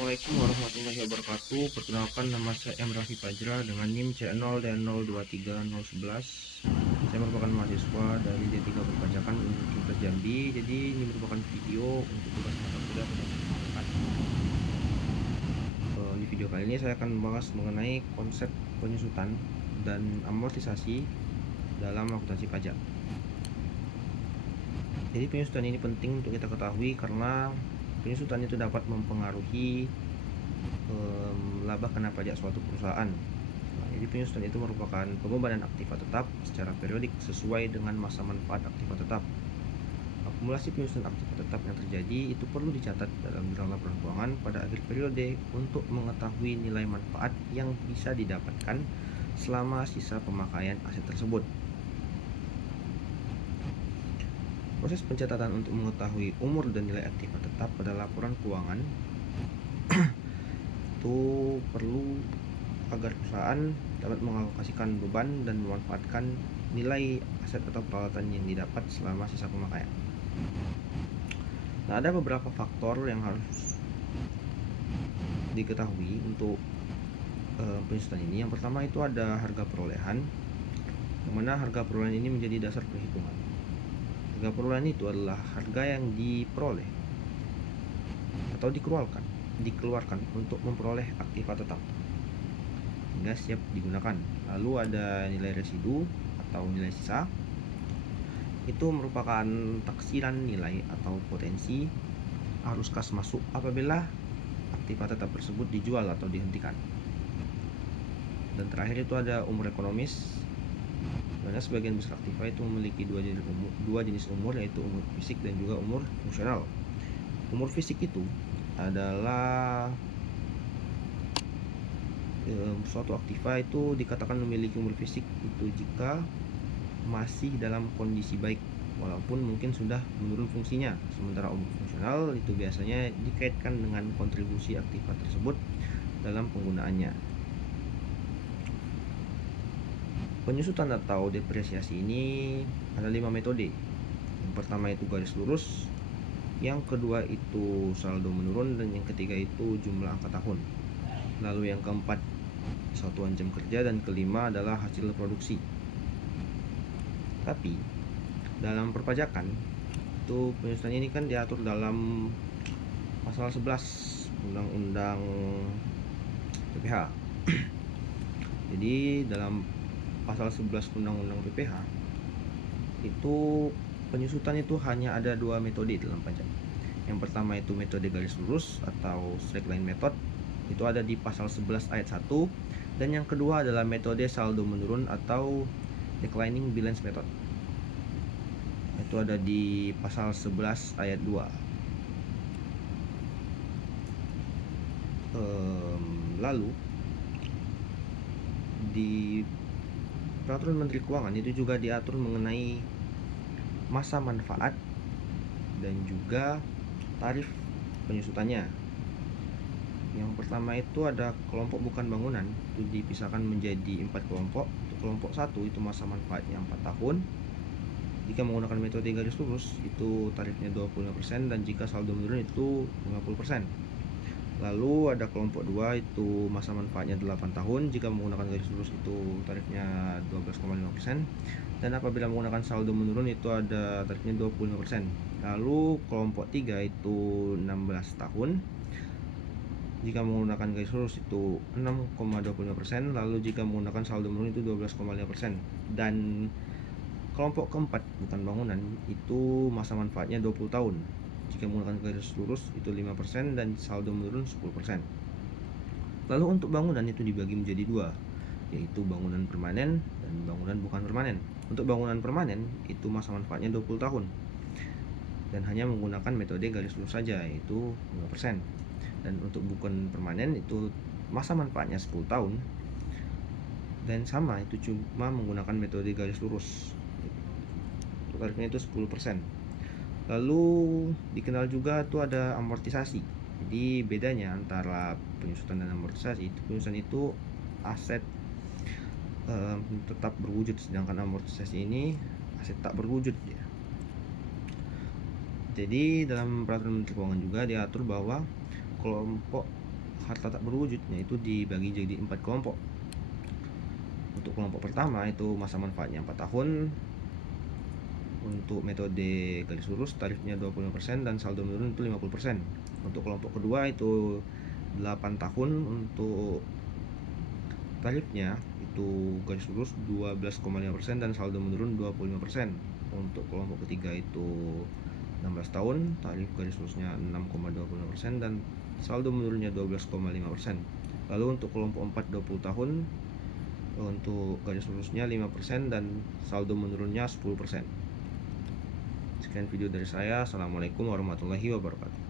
Assalamualaikum warahmatullahi wabarakatuh. Perkenalkan, nama saya M. Raffi Fajra dengan NIM C0 dan 023011. Saya merupakan mahasiswa dari D3 Perpajakan Universitas Jambi. Jadi ini merupakan video untuk tugas mata kuliah perpajakan. Di video kali ini saya akan membahas mengenai konsep penyusutan dan amortisasi dalam akuntansi pajak. Jadi penyusutan ini penting untuk kita ketahui karena penyusutan itu dapat mempengaruhi laba kena pajak suatu perusahaan. Jadi penyusutan itu merupakan pembebanan aktiva tetap secara periodik sesuai dengan masa manfaat aktiva tetap. Akumulasi penyusutan aktiva tetap yang terjadi itu perlu dicatat dalam jurnal laporan keuangan pada akhir periode untuk mengetahui nilai manfaat yang bisa didapatkan selama sisa pemakaian aset tersebut. Proses pencatatan untuk mengetahui umur dan nilai aktiva tetap pada laporan keuangan itu perlu agar perusahaan dapat mengalokasikan beban dan memanfaatkan nilai aset atau peralatan yang didapat selama sisa pemakaian. Nah, ada beberapa faktor yang harus diketahui untuk penyusutan ini. Yang pertama itu ada harga perolehan, yang mana harga perolehan ini menjadi dasar perhitungan. Harga perolehan itu adalah harga yang diperoleh atau dikeluarkan untuk memperoleh aktiva tetap hingga siap digunakan. Lalu ada nilai residu atau nilai sisa. Itu merupakan taksiran nilai atau potensi arus kas masuk apabila aktiva tetap tersebut dijual atau dihentikan. Dan terakhir itu ada umur ekonomis. Karena sebagian besar aktiva itu memiliki dua jenis umur, yaitu umur fisik dan juga umur fungsional. Umur fisik itu adalah suatu aktiva itu dikatakan memiliki umur fisik itu jika masih dalam kondisi baik walaupun mungkin sudah menurun fungsinya. Sementara umur fungsional itu biasanya dikaitkan dengan kontribusi aktiva tersebut dalam penggunaannya. Penyusutan atau depresiasi ini ada 5 metode. Yang pertama itu garis lurus, yang kedua itu saldo menurun, dan yang ketiga itu jumlah angka tahun. Lalu yang keempat satuan jam kerja, dan kelima adalah hasil produksi. Tapi dalam perpajakan itu penyusutan ini kan diatur dalam pasal 11 Undang-Undang PPH. Jadi dalam pasal 11 Undang-Undang PPH itu penyusutan itu hanya ada 2 metode dalam pajak. Yang pertama itu metode garis lurus atau straight line method, itu ada di pasal 11 ayat 1, dan yang kedua adalah metode saldo menurun atau declining balance method, itu ada di pasal 11 ayat 2. Lalu di Peraturan Menteri Keuangan itu juga diatur mengenai masa manfaat dan juga tarif penyusutannya. Yang pertama itu ada kelompok bukan bangunan, itu dipisahkan menjadi 4 kelompok. Untuk kelompok 1 itu masa manfaatnya 4 tahun. Jika menggunakan metode garis lurus itu tarifnya 25%, dan jika saldo menurun itu 50%. Lalu ada kelompok 2 itu masa manfaatnya 8 tahun. Jika menggunakan garis lurus itu tarifnya 12,5%, dan apabila menggunakan saldo menurun itu ada tarifnya 25%. Lalu kelompok 3 itu 16 tahun. Jika menggunakan garis lurus itu 6,25%. Lalu jika menggunakan saldo menurun itu 12,5%. Dan kelompok keempat bukan bangunan itu masa manfaatnya 20 tahun. Jika menggunakan garis lurus itu 5% dan saldo menurun 10%. Lalu untuk bangunan itu dibagi menjadi 2, yaitu bangunan permanen dan bangunan bukan permanen. Untuk bangunan permanen itu masa manfaatnya 20 tahun dan hanya menggunakan metode garis lurus saja, yaitu 5%. Dan untuk bukan permanen itu masa manfaatnya 10 tahun dan sama, itu cuma menggunakan metode garis lurus. Tarifnya itu 10%. Lalu dikenal juga tuh ada amortisasi. Jadi bedanya antara penyusutan dan amortisasi, itu penyusutan itu aset tetap berwujud, sedangkan amortisasi ini aset tak berwujud ya. Jadi dalam peraturan Menteri Keuangan juga diatur bahwa kelompok harta tak berwujudnya itu dibagi jadi 4 kelompok. Untuk kelompok pertama itu masa manfaatnya 4 tahun. Untuk metode garis lurus tarifnya 25% dan saldo menurun itu 50%. Untuk kelompok kedua itu 8 tahun. Untuk tarifnya itu garis lurus 12,5% dan saldo menurun 25%. Untuk kelompok ketiga itu 16 tahun, tarif garis lurusnya 6,25% dan saldo menurunnya 12,5%. Lalu untuk kelompok 4 20 tahun, untuk garis lurusnya 5% dan saldo menurunnya 10%. Sekian video dari saya. Assalamualaikum warahmatullahi wabarakatuh.